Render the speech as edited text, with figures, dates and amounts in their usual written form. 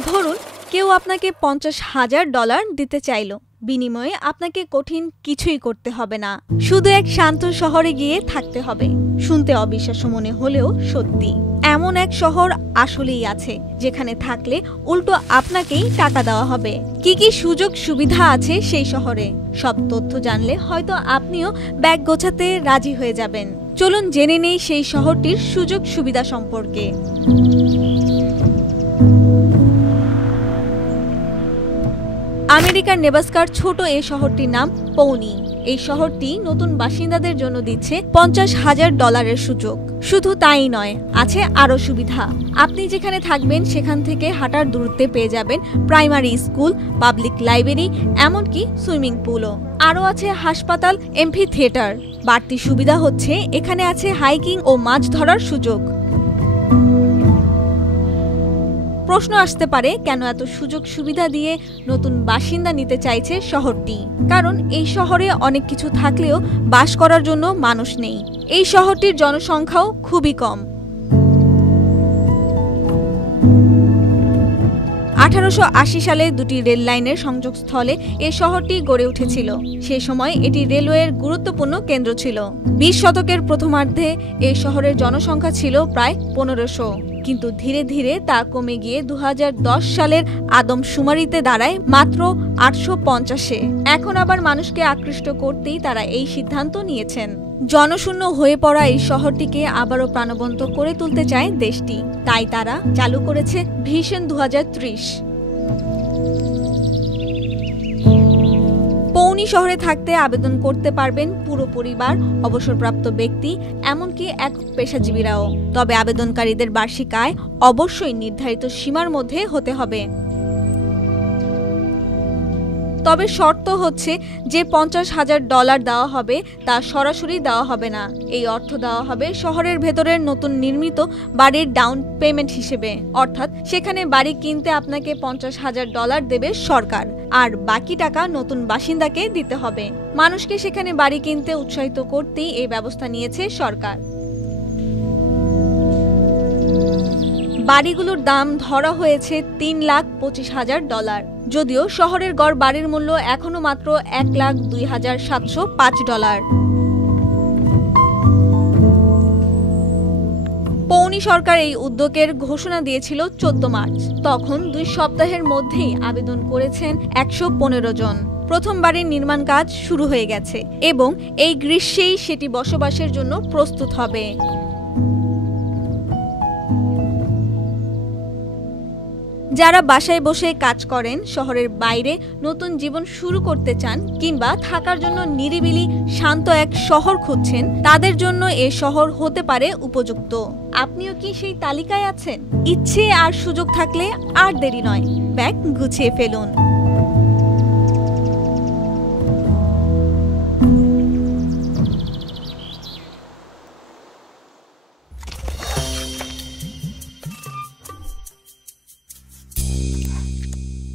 ধরুন কেউ আপনাকে $50,000 দিতে চাইল, বিনিময়ে আপনাকে কঠিন কিছুই করতে হবে না, শুধু এক শান্ত শহরে গিয়ে থাকতে হবে। শুনতে অবিশ্বাস্য মনে হলেও সত্যি, এমন এক শহর আসলেই আছে যেখানে থাকলে উল্টো আপনাকেই টাকা দেওয়া হবে। কি কি সুযোগ সুবিধা আছে সেই শহরে, সব তথ্য জানলে হয়তো আপনিও ব্যাগ গোছাতে রাজি হয়ে যাবেন। চলুন জেনে নেই সেই শহরটির সুযোগ সুবিধা সম্পর্কে। আমেরিকার নেব্রাস্কার ছোট এই শহরটির নাম পৌনি। এই শহরটি নতুন বাসিন্দাদের জন্য দিচ্ছে $50,000 সুযোগ। শুধু তাই নয়, আছে আরও সুবিধা। আপনি যেখানে থাকবেন সেখান থেকে হাঁটার দূরত্বে পেয়ে যাবেন প্রাইমারি স্কুল, পাবলিক লাইব্রেরি, এমনকি সুইমিং পুলও। আরও আছে হাসপাতাল, এমফি থিয়েটার। বাড়তি সুবিধা হচ্ছে এখানে আছে হাইকিং ও মাছ ধরার সুযোগ। প্রশ্ন আসতে পারে, কেন এত সুযোগ সুবিধা দিয়ে নতুন বাসিন্দা নিতে চাইছে শহরটি? কারণ এই শহরে অনেক কিছু থাকলেও বাস করার জন্য মানুষ নেই। এই শহরটির জনসংখ্যাও খুবই কম। 1880 সালে দুটি রেল লাইনের সংযোগস্থলে এই শহরটি গড়ে উঠেছিল। সে সময় এটি রেলওয়ের গুরুত্বপূর্ণ কেন্দ্র ছিল। 20 শতকের প্রথমার্ধে এই শহরের জনসংখ্যা ছিল প্রায় 1500, কিন্তু ধীরে ধীরে তা কমে গিয়ে 2010 সালের আদমশুমারিতে দাঁড়ায় মাত্র 850-এ। এখন আবার মানুষকে আকৃষ্ট করতেই তারা এই সিদ্ধান্ত নিয়েছেন। জনশূন্য হয়ে পড়া এই শহরটিকে আবারও প্রাণবন্ত করে তুলতে চায় দেশটি। তাই তারা চালু করেছে ভিশন 2030। পৌনি শহরে থাকতে আবেদন করতে পারবেন পুরো পরিবার, অবসরপ্রাপ্ত ব্যক্তি, এমনকি একক পেশাজীবীরাও। তবে আবেদনকারীদের বার্ষিক আয় অবশ্যই নির্ধারিত সীমার মধ্যে হতে হবে। তবে শর্ত হচ্ছে যে $50,000 দেওয়া হবে তা সরাসরি দেওয়া হবে না। এই অর্থ দেওয়া হবে শহরের ভেতরের নতুন নির্মিত বাড়ির ডাউন পেমেন্ট হিসেবে। অর্থাৎ সেখানে বাড়ি কিনতে আপনাকে $50,000 দেবে সরকার, আর বাকি টাকা নতুন বাসিন্দাকে দিতে হবে। মানুষকে সেখানে বাড়ি কিনতে উৎসাহিত করতেই এই ব্যবস্থা নিয়েছে সরকার। বাড়িগুলোর দাম ধরা হয়েছে $3,25,000, যদিও শহরের গড় বাড়ির মূল্য এখনো মাত্র $1,02,705। পৌনি সরকার এই উদ্যোগের ঘোষণা দিয়েছিল 14 মার্চ। তখন 2 সপ্তাহের মধ্যেই আবেদন করেছেন 115 জন। প্রথম বাড়ির নির্মাণ কাজ শুরু হয়ে গেছে এবং এই গ্রীষ্মেই সেটি বসবাসের জন্য প্রস্তুত হবে। যারা বাসায় বসে কাজ করেন, শহরের বাইরে নতুন জীবন শুরু করতে চান, কিংবা থাকার জন্য নিরিবিলি শান্ত এক শহর খুঁজছেন, তাদের জন্য এ শহর হতে পারে উপযুক্ত। আপনিও কি সেই তালিকায় আছেন? ইচ্ছে আর সুযোগ থাকলে আর দেরি নয়, ব্যাগ গুছিয়ে ফেলুন।